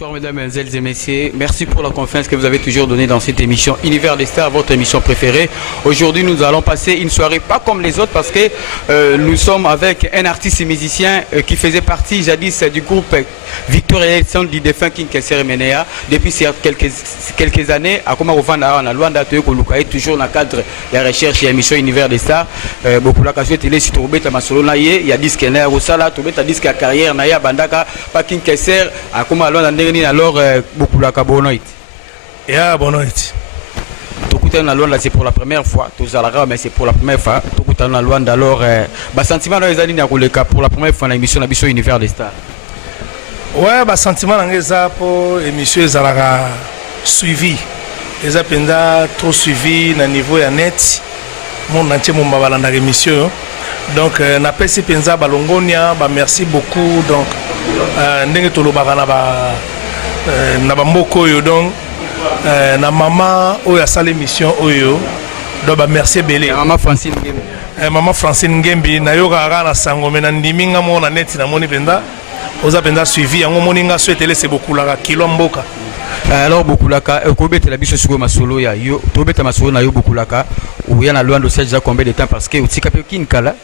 Bonsoir mesdames et messieurs, merci pour la confiance que vous avez toujours donnée dans cette émission Univers des Stars, votre émission préférée. Aujourd'hui nous allons passer une soirée pas comme les autres parce que nous sommes avec un artiste et musicien qui faisait partie jadis du groupe Victor et Alexandre du défunt King Kesser Menea. Depuis quelques années, à comment on a loin d'être toujours dans le cadre de la recherche et l'émission Univers des Stars. Beaucoup la casette télé si tu as masolo na il y a disque na osala tu as disque carrière na ya bandaka pas King Kesser à comment alors beaucoup la cabonoïde. Yeah, bonoïde. Tout côté na Luanda c'est pour la première fois. Tous à la mais c'est pour la première fois. Tout côté na Luanda alors bah sentiment dans les années pour la première fois dans l'émission Univers des Stars. Ouais, bah sentiment dans ça pour émission Zalaga suivi. Les appenda trop suivi na niveau ya net. Mon entier mon babalanda émission. Donc na pesi penza balongonia bah merci beaucoup donc ndenge tolobaka na bamboko oyo donc na maman oyo asala émission oyo donc ba merci belé maman Francine Ngembi maman Francine Ngembi na yoka kaka na sango me na ndiminga mo na net na moni penda oza penda suivi yango moninga souhaitele c'est beaucoup la kilo mboka. Alors beaucoup la ka kobeta la biso sur masolo ya yo tobeta masolo na yo beaucoup la ka ou ya na Luanda ça déjà combien de temps parce que utika pe kinkala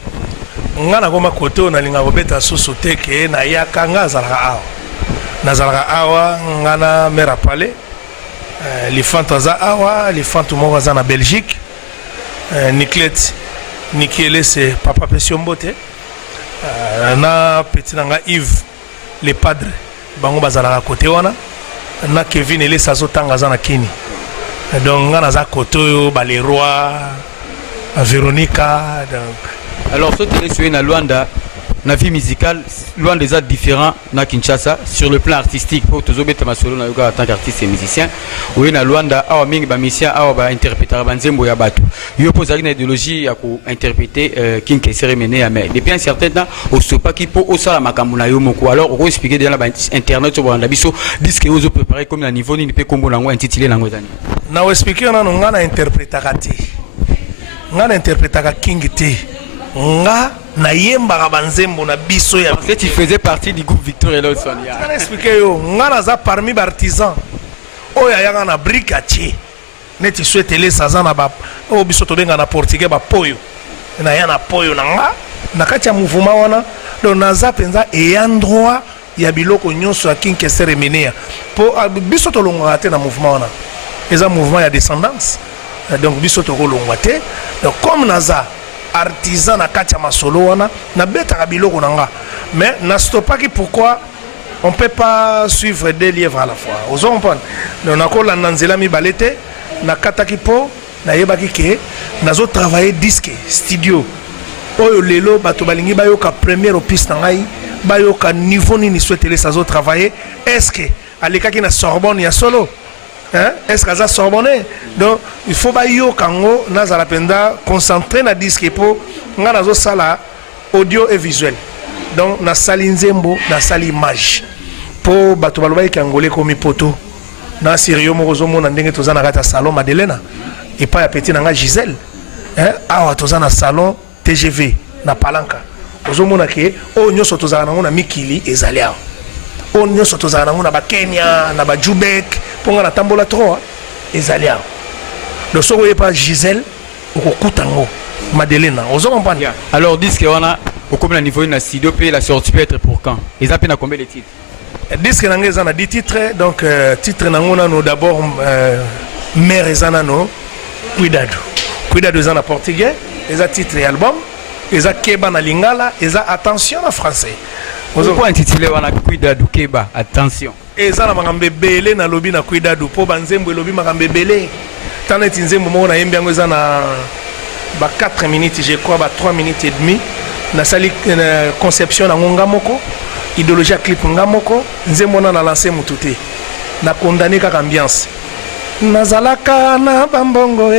ngana koma kote na linga kobeta soso teke na yaka ngazala awa nazalaka awa ngana mera pale l'ifant za awa l'ifant moko za na Belgique Niklet Nikiele c'est papa Pesiombote na petit nanga Yves les padres bango bazalaka côté wana na Kevin ele sazo tanga za na Kini donc ngana za côté yo ba les rois Véronica donc alors ce télé sur na Luanda na vie musicale Luanda des arts différents na Kinshasa sur le plan artistique pour tous obeta masolo na yoga en tant qu'artiste et musicien oui na Luanda awa mingi ba musicien awa ba interpréter ba nzembo ya batu yo pose une idéologie ya ko interpréter King Kesser Menea mais depuis un certain temps au stopa qui pour au sala makambo na yo moko alors on expliquer dans la internet sur banda biso disque ozo préparer comme na niveau ni pe kombo nango intitulé nango zani na expliquer na ngana interpréter kati ngana interpréter ka King te nga na yemba banzembo na biso ya parce que tu faisais partie du groupe Victor et Lawson ya on expliquer yo nga na za parmi ba artisans oya yanga na bricatier neti souhaiter les sazana na ba o biso to benga na portugais ba poyo na ya na poyo na nga na kati ya mouvement wana donc naza penza et endroit ya biloko nyonso ya King Kesser Menea po biso to longa te na mouvement wana eza mouvement ya descendance donc biso to longa te donc comme naza artisan na katia masolo wana na beta biloko nanga mais na stopaki pourquoi on peut pas suivre deux lièvres à la fois aux comprendre donc na ko la nanzela mi balete na kataki po na yebaki ke nazo travailler disque studio oyo lelo bato balingi bayoka première piste ngai bayoka niveau nini souhaiter les sazo travailler est-ce que alekaki na Sorbonne ya solo hein? Est-ce que ça Sorbonne donc il faut ba yo kango nazala penda concentrer na disque pour nga nazo sala audio et visuel donc na sali nzembo na sali image pour bato baloba kangolé comme poto na sirio mozo mona ndenge tozana kata salon Madelena et pas ya petit nanga Gisèle hein awa tozana salon TGV na Palanka ozo mona ke o nyoso tozana na mikili ezali awa o nyoso tozana na ba Kenya na ba Jubek ponga na tambola 3 ezali awa le soko est pas Gisèle okokutango Madelena ozo comprendre yeah. Alors disque wana au comme la niveau na studio pe la sortie peut être pour quand ils appellent à combien de titres disque nanga ezana 10 titres donc titre nangona no d'abord mère ezana no cuidado ezana portugais eza titre album eza keba na lingala eza attention en français pourquoi intitulé wana cuidado keba attention eza na makambe belé na lobi na cuidado po banzembo lobi makambe belé taneti nzembo mo na yembi yango eza na ba 4 minutes je crois ba 3 minutes et demie na sali conception na ngonga moko idéologie ya clip ngamoko nzembo na lancer mututé na condamner kaka ambiance nazalaka na bambongo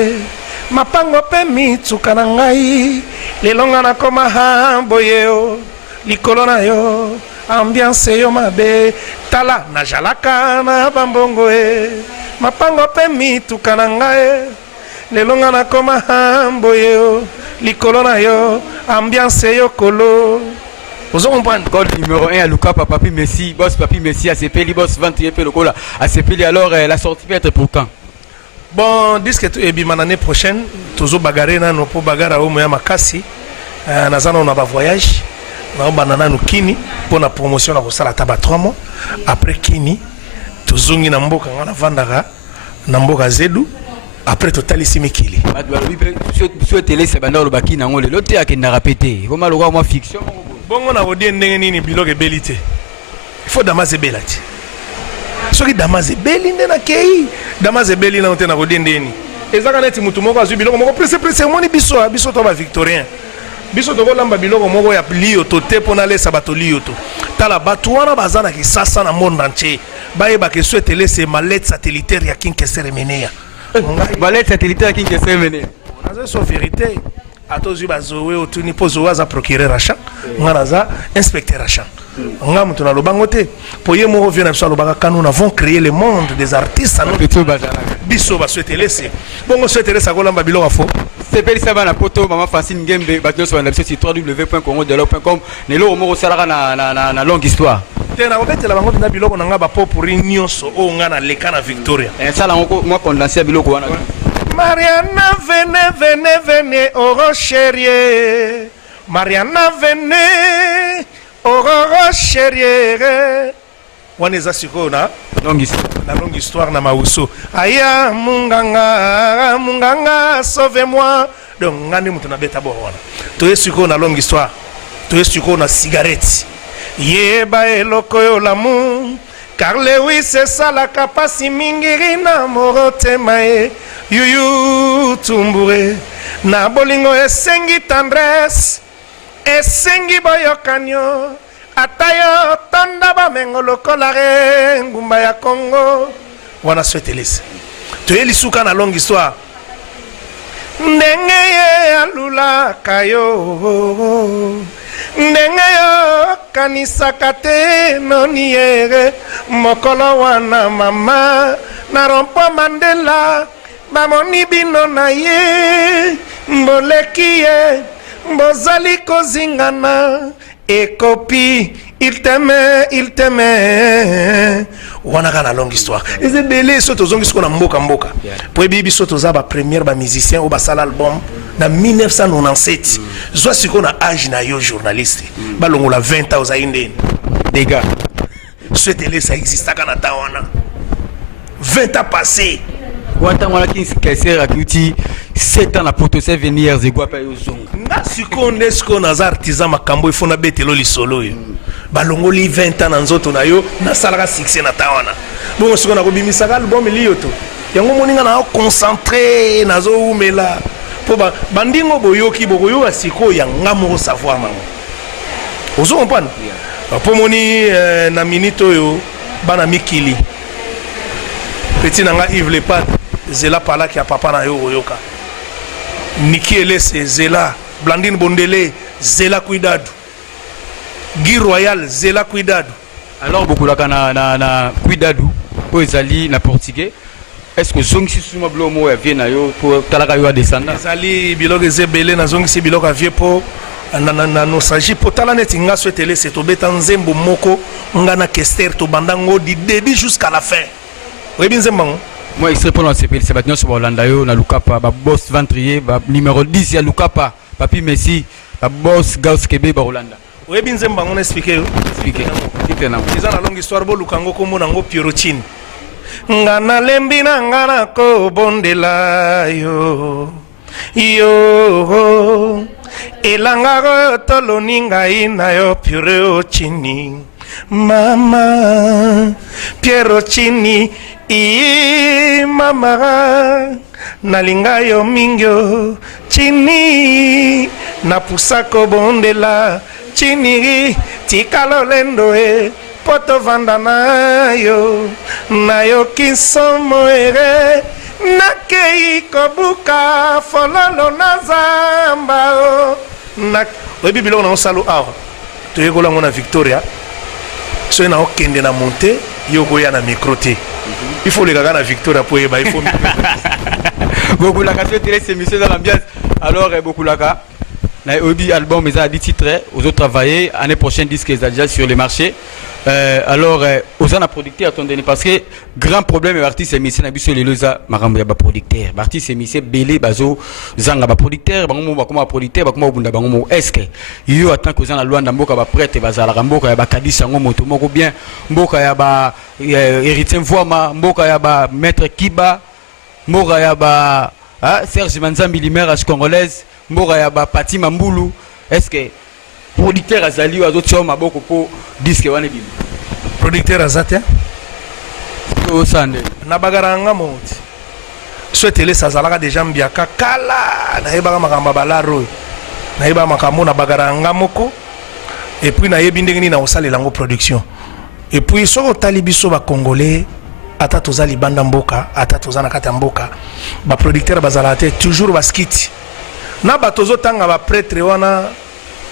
mapango pe mitsuka na ngai lelonga na koma boyeo likolo na yo ambiance yo mabe tala na jalaka na bambongo mapango pe mituka na ngai lelonga na koma boyeo likolo na yo ambiance yo kolo Vous comprenez? Code numéro 1 à Lukapa, Papi Messi, Papi Messi, ACPL, boss 21 peu le cola, ACPL. Alors, la sortie peut être pour quand? Bon, disque et bien l'année prochaine, toujours bagarre na no po bagarre au moya makasi. Nazana on a ba voyage, na banana no Kini pour la promotion na ko sala taba 3 mois. Après Kini, tozungi na mboka ngana vandaka na mboka zedu. Après total ici Mikili. Sur télé c'est banda le baki na ngole lote akenda répéter. Comment le roi moi fiction? Bon on a rodé ndenge nini biloko belité. Il faut damaze belati. Soki damaze beli ndena kei. Damaze beli na otena rodé ndeni. Ezaka neti mutu moko azu biloko moko presse moni biso to ba victorien. Biso to lamba biloko moko ya lio to te pona lesa bato lio to. Tala bato wana bazana ki sasa na monde entier. Baye ba ke souhaite laisser mallette satellitaire ya Kinshasa Menea. Mallette satellitaire Kinshasa Menea. On a sa vérité. Atozu bazowe otuni pozo za procureur achat. Ngana za inspecteur achat. Ngam tuna lobangote. Poye moko vient na biso lobaka quand nous avons créé le monde des artistes nous biso ba souhaite laisser. Bon on souhaite laisser kolamba biloko fo. C'est belle ça na poto maman Francine Ngembe batio sur la site www.congodialogue.com nelo moko salaka na longue histoire. Tena obetela bango na biloko na ngaba po pour nyonso o ngana leka na Victoria. Ça la moi condensé biloko wana. Mariana venez oh chérie. Mariana venez oh chérie. Waneza sikona longue histoire na mauso. Aya munganga sauve-moi. Donc ngani mutu na beta borona. Toye sikona longue histoire. Toye sikona cigarette. Yeba eloko yo lamu. Car Lewis c'est ça la capacité mingiri na morotema e. Yuyu tumbure na bolingo esengi tendresse esengi boyokanyo atayo tonda bamengo lokola re ngumba ya Congo wana souhaite laisser toyeli suka na longue histoire ndenge ye alula kayo ndenge yo kanisaka te noni yere mokolo wana mama na rompo Mandela bamoni bino na ye mboleki ye mbozali kozingana ekopi il t'aime wana kana longue histoire eze belé soto zongi siko na mboka po bibi soto za ba première ba musicien ou ba sala album na 1997 zo siko na âge na yo journaliste balongola 20 ans inde des gars ce télé ça existe kana tawana 20 ans passés. Wanta mwana Kinshasa akuti 7 ans na poto se venir zegwa pa yo zonga. Na sikonde sko na artisan makambo ifona betelo lisolo yo. Balongoli 20 ans na nzoto na yo na salaka succès na tawana. Bon siko na kobimisaka album liyo to. Yango moninga na concentré na zo umela. Po bandingo boyoki bokoyo asiko ya ngamo savoir mango. Ozo comprendre? Po moni na minito yo bana mikili. Petit nanga Yves Lepad Zela pala ki a papa na yo yoka Niki Elese Zela Blandine Bondele Zela cuidado Guy Royal Zela cuidado. Alors beaucoup la na cuidado po ezali na portugais. Est-ce que zongi si suma blo mo vient na yo pour talaka yo descendre ezali biloko zebele na zongi si biloko vie po na nostalgie po tala neti nga souhaite laisser to beta nzembo moko ngana Kester to bandango du début jusqu'à la fin. Oui, bien, c'est bon. Moi, extrait pour notre CPL, Sébastien sur Orlando, na Lukapa, boss ventrier, numéro 10, ya Lukapa, Papi Messi, boss Gauss Kebe, Orlando. Oui, bien, c'est bon, on explique. Expliquez. C'est une longue histoire, bo Lukango komo nango Pierrotine. Ngana lembi na ngana ko bondela yo. Yo. Elanga toloninga ina yo Pierrotine. Mama Pierrotine mama nalinga yo mingyo chini napusako bondela chini tikalo lendo poto vandana yo nayo kisomo ere nakei kobuka fololo nazamba na webi biloko na osalo awa toyekola ngona Victoria so na okende na monter yoko ya na micro te. Il faut les gars na Victoria pour il faut beaucoup la question télé c'est monsieur dans l'ambiance. Alors beaucoup la Obi album ils a 10 titres aux autres travailler année prochaine disque est déjà sur le marché. Alors aux en producteur attendez parce que grand problème artiste émission na biso lelo za makambo ya ba producteur artiste émission belé bazo zanga ba producteur bango ba comme producteur ba comme bunda bango est-ce que yo attend que na Luanda mboka ba prêtre bazala mboka ya ba kadisa ngo moto moko bien mboka ya ba héritier Mvwama mboka ya ba maître Kiba mboka ya ba Serge Manzambi Limer as congolaise mboka ya ba Pati Mambulu est-ce que producteur azali wa zoto maboko po disque wana bibi producteur azate o sande na bagaranga moti souhaitele sazalaka déjà mbiaka kala na yeba makamba balaro na yeba makambo na bagaranga moko et puis na yebi ndenge ni na osale lango production et puis soko talibiso ba congolais ata tozali banda mboka ata tozana kata mboka ba producteur bazalate toujours ba skit na batozo tanga ba prêtre wana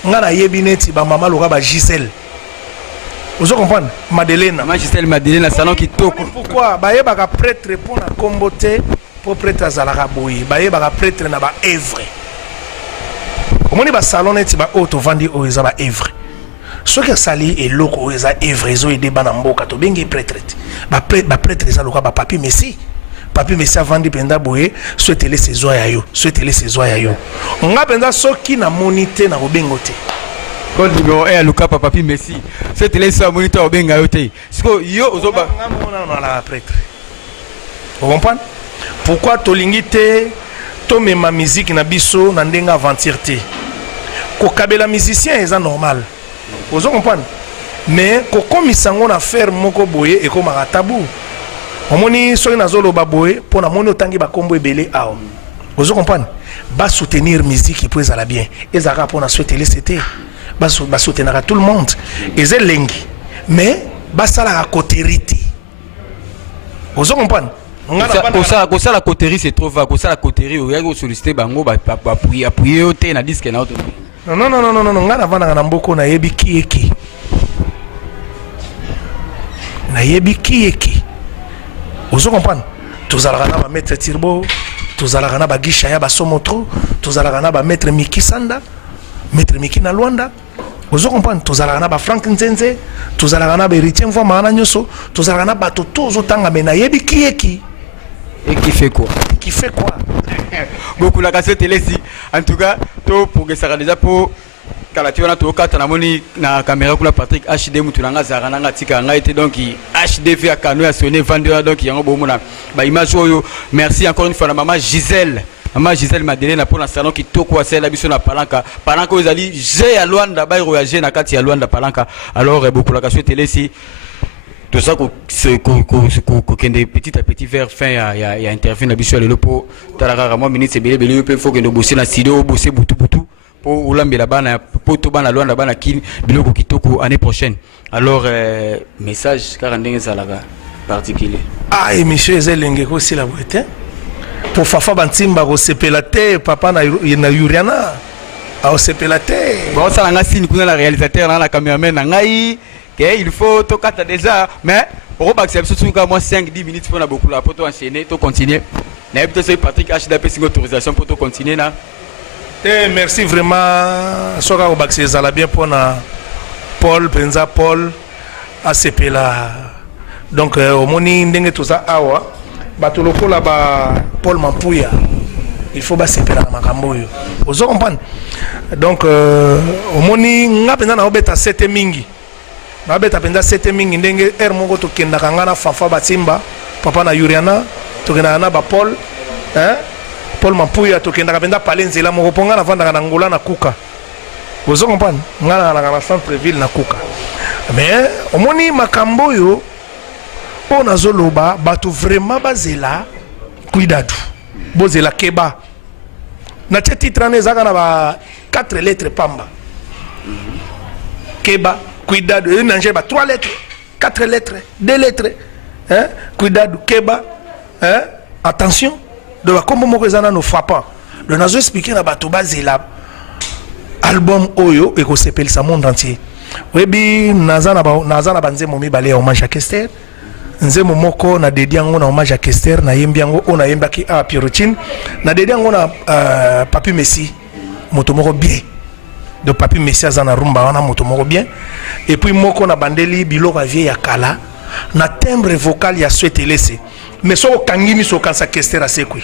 ngana yebi neti ba mama loka ba Gisèle. Vous comprenez? Madeleine. Maman Gisèle Madeleine salon qui toko. Pourquoi? Ba yeba ka prêtre pour na kombote pour prêtre azalaka boyi. Ba yeba ka prêtre na ba œuvre. Omoni ba salon neti ba auto vandi o eza ba œuvre. Ce que sali et loko eza œuvre ezo ede bana mboka to bengi prêtre. Ba prêtre eza loka ba papi Messi. Papi Messi vandi penda boye souhaitele ses oya yo. Souhaitele ses oya yo. Nga penda soki na monité na obengote. Code numéro 1 à Luka Papi Messi. C'était les ça moniteur au benga yote. Siko yo ozoba ngamo na prêtre. Vous comprenez? Pourquoi tolingite to mema musique na biso na ndenga aventure te. Ko kabela musicien eza normal. Vous comprenez? Mais ko komisango na faire moko boye e ko maka tabou. Omoni soki nazolo baboye pona moni otangi ba kombo ebele awo. Vous comprenez? Ba soutenir musique pour ezala bien. Ezaka pona souhaiter c'était ba soutenir tout le monde. Eze lengi. Mais ba sala la coterité. Vous comprenez? Ko ça la coterie c'est trop va. Ko ça la coterie o yago solliciter bango ba appuyer au te na disque na auto. Non, ngana vana na mboko na yebi kieki. Na yebi kieki. Vous comprenez? Tous alagana ba maître Tirbo, tous alagana ba Gishaya ba Somotro, tous alagana ba maître Miki Sanda, maître Miki na Luanda. Vous comprenez? Tous alagana ba Frank Nzenze, tous alagana ba Héritier Mvwama na nyoso, tous alagana ba tozo tanga mena yebi kieki. Et qui fait quoi? Qui fait quoi? Beaucoup la cassette télé si. En tout cas, to pour que ça sera déjà pour kala tu wana to kata na moni na caméra kula Patrick HD mutunanga zara nanga tika nga été donc HD fait à cano a sonné vendeur donc yango bomona ba image oyo. Merci encore une fois la maman Gisèle. Maman Gisèle Madeleine pour la salon qui toko asela biso na palanka. Palanka ozali j'ai à Luanda ba royager na kati ya Luanda palanka. Alors beaucoup la cassette télé si tout ça des petit à petit vers fin il y a interview na biso le lopo talara moi minute belé peut faut que nous bosser na studio bosser butu pour ulambela bana pour to bana Luanda bana kin biloko kitoko année prochaine. Alors message car ndenge salaga particulier. Ah monsieur Zelenge ko si la boite pour Fafa Bantimba ko sepelate papa na Yuriana a sepelate bon ça nga signe kuna la réalisateur na la caméraman na ngai il faut to kata déjà mais pour accepter surtout moi 5-10 minutes pour na beaucoup la pour to enchaîner to continuer na peut être Patrick HDP sin autorisation pour to continuer là. Merci vraiment soka ko baxer ça la bien pour na Paul Penza Paul ACP là donc au moni ndenge tout ça awa bato lokola ba Paul Mampuya il faut ba CP na makambo yo ozo comprendre donc au moni ngapenda na obeta 7 mingi na beta penda 7 mingi ndenge er moko to kenda kangana Fafa Batimba papa na Yuriana to kenda na ba Paul Paul Mampuya to kenda penda palenze la moko ponga na vanda na ngola na kuka vous comprenez ngana na centre ville na kuka mais omoni makambo yo pona zoloba bato vraiment bazela kuidadu bozela keba na titre na zaka na ba 4 lettres pamba keba cuidado nanger ba 3 lettres 4 lettres 2 lettres cuidado keba attention de la combo moko ezana no frappant le nazo expliquer na bato bazela album oyo et ko s'appelle ça monde entier webi nazana banzemo mibale ya hommage à Kester nzemo moko na dediango na hommage à Kester na yembiango ona yembaki a Pierrotine na dediango na Papi Messi moto moko bien de papi Messia zana rumba wana moto moko bien et puis moko na bandeli biloko vie ya kala na timbre vocal ya souhaité laisser mais so kangimi so kansa kestera sekui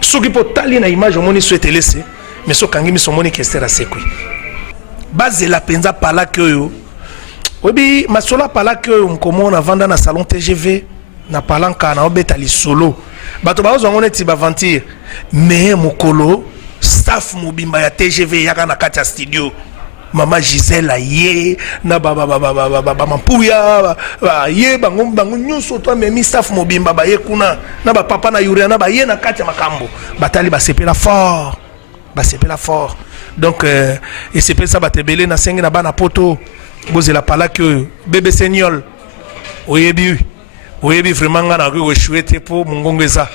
soki po tali na image moni souhaité laisser mais so kangimi so moni kestera sekui base la penza pala kyo obi masola pala kyo mkomona vanda na salon TGV na palanka na obeta li solo bato bazo ngone ti baventir mais mokolo staff mobimba ya TGV yaka na kati ya studio mama Gisela ye na mampuya ye bango nyuso to memi staff mobimba ba ye kuna na ba papa na Yuria na ba ye na kati ya makambo batali ba sepela fort donc et c'est pour ça batebele na sengi na bana poto bozela pala que bébé senior oyebi vraiment ngana ko chouette pour mongongeza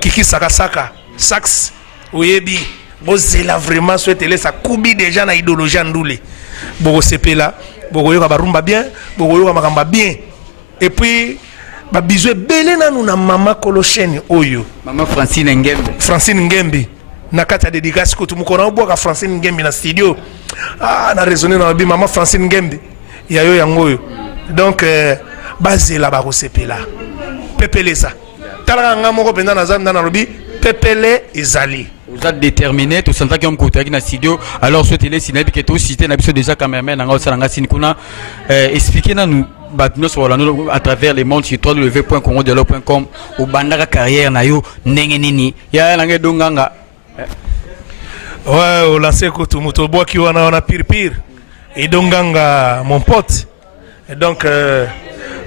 kiki saka sax oyebi bozela vraiment souhaite laisser kubi déjà na idéologie ndoulé boko sepela boko yoka barumba bien boko yoka makamba bien et puis ba bizwe belé nanu na mama kolocheni oyo mama Francine Ngembi na kata dédicace ko tumukona oboka Francine Ngembi na studio na raisonner na bi mama Francine Ngembi ya yo yangoyo donc bazela ba ko sepela pepele ça tala nga moko penda na zanda na lobi pepele ezali. Vous êtes déterminé, tout ça qui ont côté dans studio. Alors souhaitez les cinéma que tout cité na biso déjà cameraman na ngasa nga sinikuna expliquer na nous batno sur à travers les mondes sur www.congodelo.com au bandaka carrière na yo ndenge nini ya na ngedonganga ouais au lancer ko tout moto bois qui wana pire et donganga mon pote et donc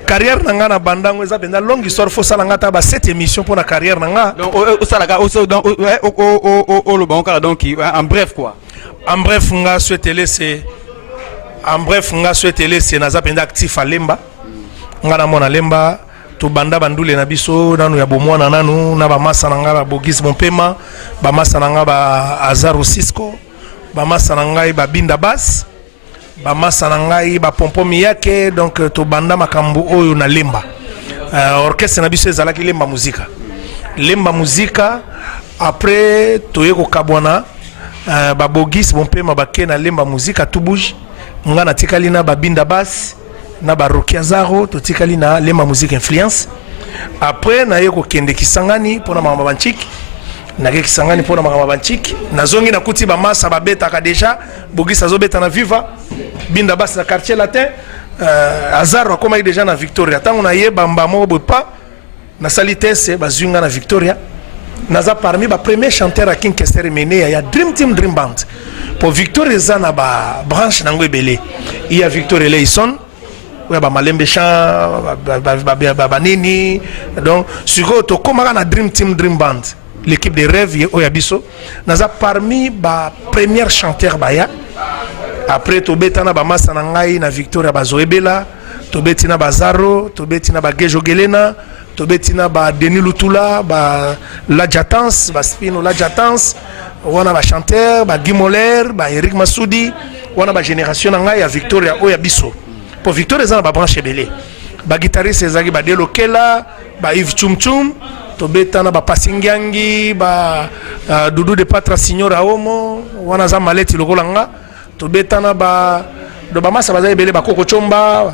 carrière nanga na bandango eza benda longue histoire faut ça ngata ba 7 émissions pour la carrière nanga donc ça la donc le bon cas donc en bref quoi en bref nga souhaiter laisser na zapenda actif à Lemba nga na mona Lemba to banda bandule na biso nanu ya bomwana nanu na ba masa nanga ba Bogis Mompema ba masa nanga ba Azaro Cisco ba masa nanga ba Binda Bass bamasa na ngai ba pompomi yake donc to banda makambo oyo na Lemba orchestre na biso ezalaki Lemba muzika après toye ko kabwana ba Bogis Mompema bake na Lemba muzika tubuji nga na tikali na ba Binda Bass na ba Rokia Zaro to tikali na Lemba muzika influence après na yeko kende Kisangani pona mama banchiki na Kisangani pona mama banchiki nazongi na kuti ba masa ba beta ka déjà Bogis azobeta na Viva Binda Bass na quartier latin Azaro akoma déjà na Victoria tango na ye bamba mo pa na salitese bazunga na Victoria naza parmi ba premier chanteur à Kinkester mené ya Dream Team Dream Band pour Victoria zana ba branche nango ebele il y a Victoria Leison ouais ba Malembe Chan ba nini donc suko to koma na Dream Team Dream Band l'équipe des rêves oyabiso naza parmi ba premier chanteur baya après to betana ba masa na ngai na Victoria bazoebela to betina bazaro to betina ba Gejo Gelena to betina ba Denis Lutula ba La Jatance ba Spino La Jatance wana ba chanteur ba Gimoler ba Eric Masudi wana ba génération na ngai ya Victoria oyabiso pour Victoria zana ba branche belé ba guitariste ezaki ba Delokela ba Yves Chumchum to betana ba Pasingangi ba Dudu de Patra Signora Omo wana za maleti lokolanga to betana ba do ba masa baza ebele ba Koko Chomba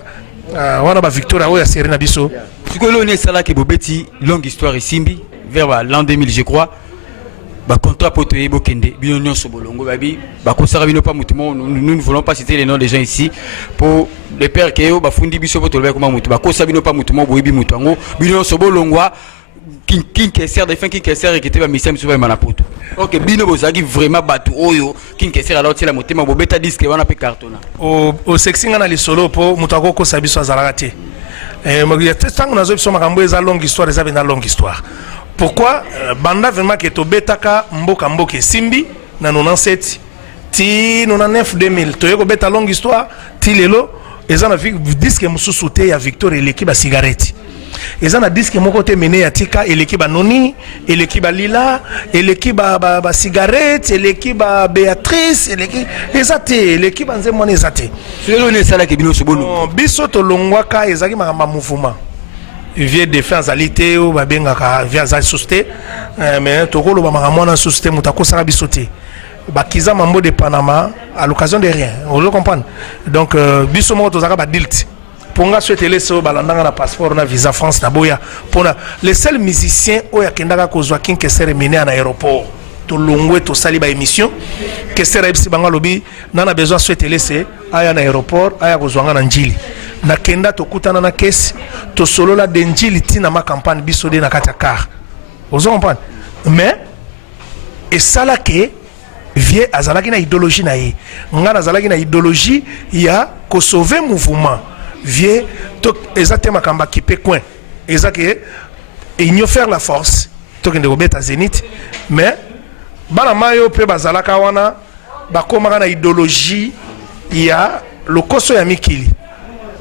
wana ba Victoria oya Serena biso sikolo ne sala ke bobeti longue histoire isimbi vers l'an 2000 je crois ba contrat poto yebo kende bino nyonso bolongo babi ba kosara bino pa mutumo nous ne voulons pas citer les noms des gens ici pour les pères que yo ba fundi biso poto le ba kuma mutu ba kosara bino pa mutumo boyebi mutango bino nyonso bolongwa Kinkester de fin Kinkester qui était ba misem sur ba poto. OK bino bozaki vraiment batu oyo Kinkester alors ti la motema bobeta disque wana pe cartona au sexinga na li solo po mutako ko sabiso azalakati mo ya testango nazo biso makambo eza longue histoire eza bena longue histoire pourquoi banda vraiment que to betaka mboka simbi na 97 ti 99 2000 to yeko beta longue histoire ti lelo eza na disque mususu te ya Victor et l'équipe ba cigarette eza na disque moko te mené ya tika et l'équipe ba noni et l'équipe ba lila et l'équipe ba cigarette et l'équipe ba Béatrice et l'équipe ezate l'équipe nze mona ezate lelo ne sala ke bino sobolo biso to longwaka ezaki makamba mouvement vie défense alité ou babengaka via za société mais tokolo ba makamona société mutako sala biso te Bakiza Mambo de Panama à l'occasion de rien. Vous comprenez? Donc, biso mo tozaka ba dilt. Pour nga souhaiter les so balandanga na passeport na visa France na boya. Pour les seuls musiciens oya kendaka kozwa kin kesere mené à l'aéroport. To longwe to sali ba émission. Kesere ebisi banga lobi nana besoin souhaiter les se aya na aéroport aya kozwanga na njili. Na kenda to kutana na kesi to solo la denjili tina ma campagne biso de na kata car. Vous comprenez? Mais et ça là que vie azalaki na idéologie na ye nga nazalaki na idéologie ya ko sauver mouvement vie to exactement makamba kipe coin exactement et faire la force to kende ko beta Zénith mais bana mayo pe bazalaka wana bakoma na idéologie ya lokoso ya mikili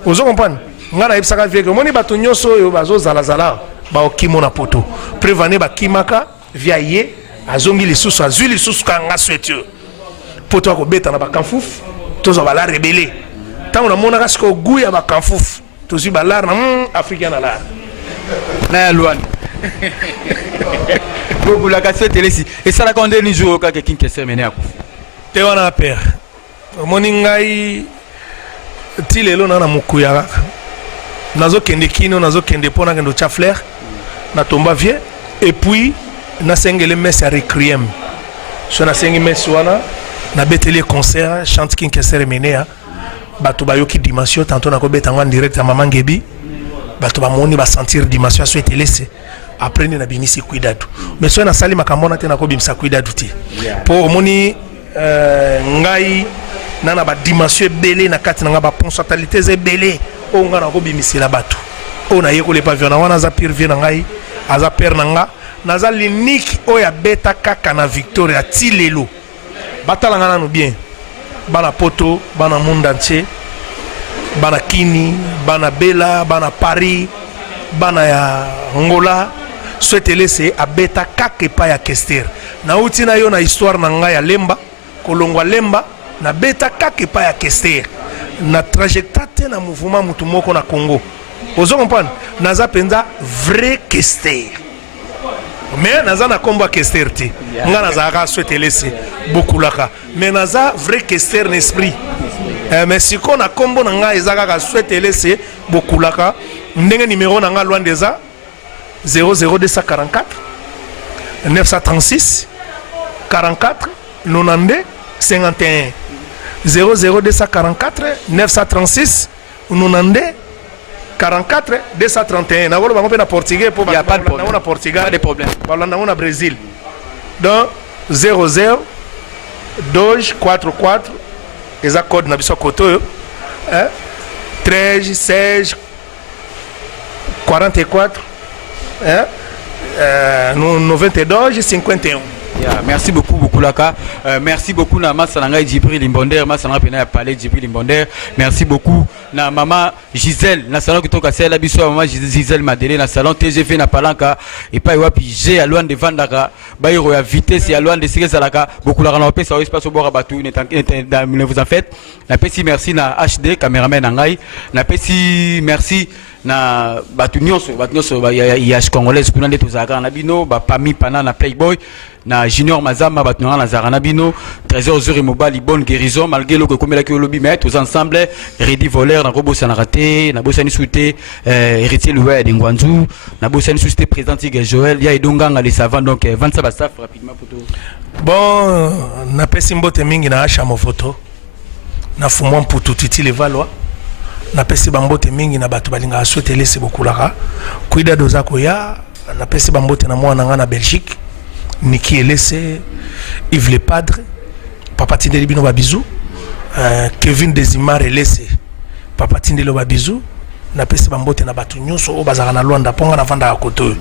ozo comprendre nga na ebisaka vie que moni bato nyonso yo bazo zala ba okimo na poto prévenir bakimaka via ye azongi lisusu azui lisusu kanga swetio poto ko beta na bakanfuf tozo bala rebelle tango na mona kasiko guya bakanfuf tozi balar na africain na la na Luan beaucoup la casse telesi et ça la condé ni jour ka quelqu'un qui s'est mené à coup te wana père moni ngai tilelo na mukuya nazo kende kino nazo kende pona kendo cha flair na tomba vie et puis na sengele messe à requiem so na sengi messe wana na beteli concert chante kin kesere menea bato bayoki dimension tantôt na ko betanga direct à maman Ngebi bato ba moni ba sentir dimension so etelese après na bimisi cuidado mais so na sali makambona te na ko bimisa cuidado ti pour moni ngai nana ba dimension belé na kati na ba responsabilité ze belé o nga na ko bimisi la bato o na yeko le pavillon wana za pire vie na ngai aza père na nga naza l'unique oya beta kaka na Victoria tilelo batalanga nanu bien bana poto bana monde entier bana Kini bana Bela bana Paris bana ya Ngola souhaite laisser a beta kaka pa ya Kester na uti na yo na histoire na nga ya Lemba kolongwa Lemba na beta kaka pa ya Kester na trajectoire na mouvement mutu moko na Congo ozo comprendre naza penza vrai Kester mais naza na komba Kester ti nga naza ka souhaiter laisser beaucoup laka mais naza vrai Kester n'esprit mais si qu'on a kombo na nga ezaka ka souhaiter laisser beaucoup laka ndenge numéro na nga loin déjà 00244 936 44 92 51 00244 936 92 44 231 na wolo bango pe na portugais pour pas de problème na Portugal pas de problème balanda na Brésil donc 00 244 eza code na biso koto 13 16 44 92 51. Merci beaucoup Laka. Merci beaucoup na Masananga Djibril Limbonder, Masananga Pena Palais Djibril Limbonder. Merci beaucoup na maman Gisèle, na salon kutoka sela biso maman Gisèle Madele na salon TGV na Palanka et pas wapi G à loin de Vandaka, bairo ya vitesse à loin de Sirezalaka, beaucoup la ranope ça espace au bord batu ne vous en faites. Na pesi merci na HD caméraman ngai, na pesi merci na batu nyonso ya congolaise kuna ndeto zaka na bino ba pami pana na Playboy na Junior Mazama batuna na Zarana bino Trésor Zuri Mobali bonne guérison malgré le komela ki lobby mais tous ensemble Redi voleur na robo sana raté na bosani souté héritier Loué de Ngwanzu na bosani souté président Tigre Joël ya idonganga les savants donc 25 ba staff rapidement photo bon na pesi mbote mingi na acha mo photo na fumwa mputu titi le Valois na pesi bambote mingi na bato balinga souhaiter laisser beaucoup laka kuida doza koya na pesi bambote na mwana nga na Belgique Niki Elese Yves le Padre Papa Tindeli bino ba bisou Kevin Desimar Elese Papa Tindeli ba bisou na pesi bambote na bato nyonso o bazaka na Luanda ponga na vanda koto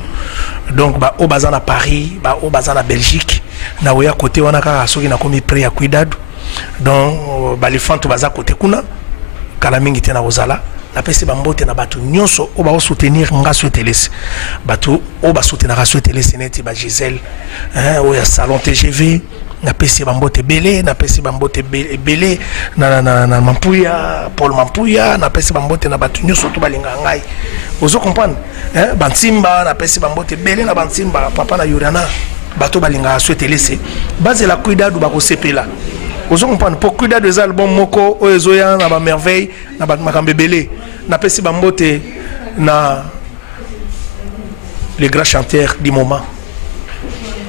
donc ba o bazana na Paris ba o bazana na Belgique na oya côté wana kaka soki na komi près ya kuidadu donc ba lifanto baza côté kuna kala mingi tena ozala na pesi bambote na bato nyonso o ba soutenir nga souhaitelese bato o ba soutenir nga souhaitelese neti ba Gisèle o ya salon TGV na pesi bambote belé na pesi bambote belé na Mampuya Paul Mampuya na pesi bambote na bato nyonso to balinga ngai ozo comprendre bantimba na pesi bambote belé na bantimba papa na Yurana bato balinga souhaiter laisser base la cuidado ba ko sepela ozo comprendre pour cuidado des albums moko o ezoya na ba merveille na ba makambe belé na pesi ba mbote na les grands chanteurs du moment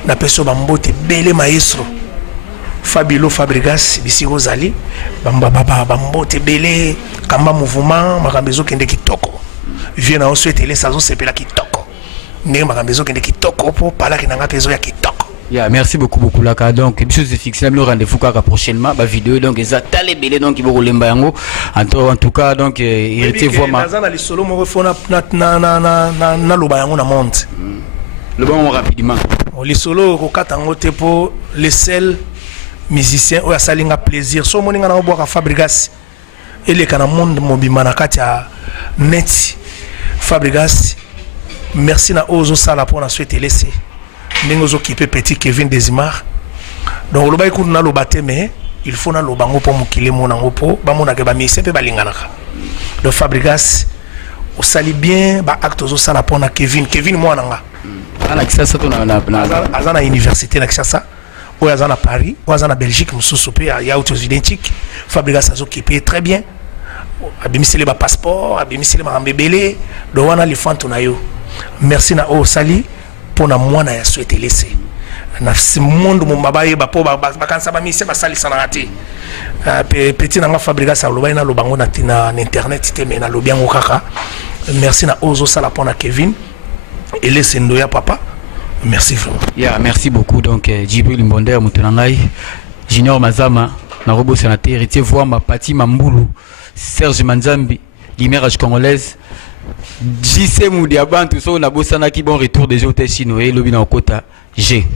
na pesi ba mbote belé maestro Fabilo Fabregas bisi Rosali ba mbote belé kamba mouvement makambe zo kende kitoko vient na souhaiter les saison sepela kitoko ndenge makambe zo kende kitoko po pala kinanga pezo ya kitoko. Yeah, merci beaucoup Laka. Donc, je suis fixé le rendez-vous prochainement, ma vidéo donc ils attendent belé donc ils vont lemba yango. En tout cas donc il était vraiment dans les solo mo refona na loba yango na monde. Le bon rapidement. Les solo ko katango te po les seuls musiciens o salinga plaisir. So moninga na boka Fabregas. Ele kana monde mobima na kati ya net Fabregas. Merci na ozo sala pour na souhaiter laisser. Nous occupé petit Kevin Desimar. Donc le bail qu'on a le bâté mais il faut na le bango pour mukile mon angopo ba mon akeba mi sepe balinganaka. Donc Fabregas au sali bien ba acte ozo sala pour na Kevin moi nanga. Ana kisasa to na azana université na kisasa ou azana Paris ou azana Belgique mususu pe ya autos identiques. Fabregas a occupé très bien. Abimisele ba passeport, abimisele ba mbebele do wana li fanto na yo. Merci na o sali pour na mwana ya souhaiter laisser na monde mo mabaye ba po ba kansa ba mise ba sali sana ati petit na Fabregas a loba na lobango na internet te mena lobiango kaka. Merci na ozo sala pour na Kevin et laisser ndoya papa. Merci vraiment. Yeah, merci beaucoup donc Djibril Mbonder Mutunangai Junior Mazama na robo sénateur héritier voix ma Pati Mambulu Serge Manzambi l'image congolaise JC Moudiaban tout ça on a bossana qui bon retour des hôtels chinois lobby na Okota G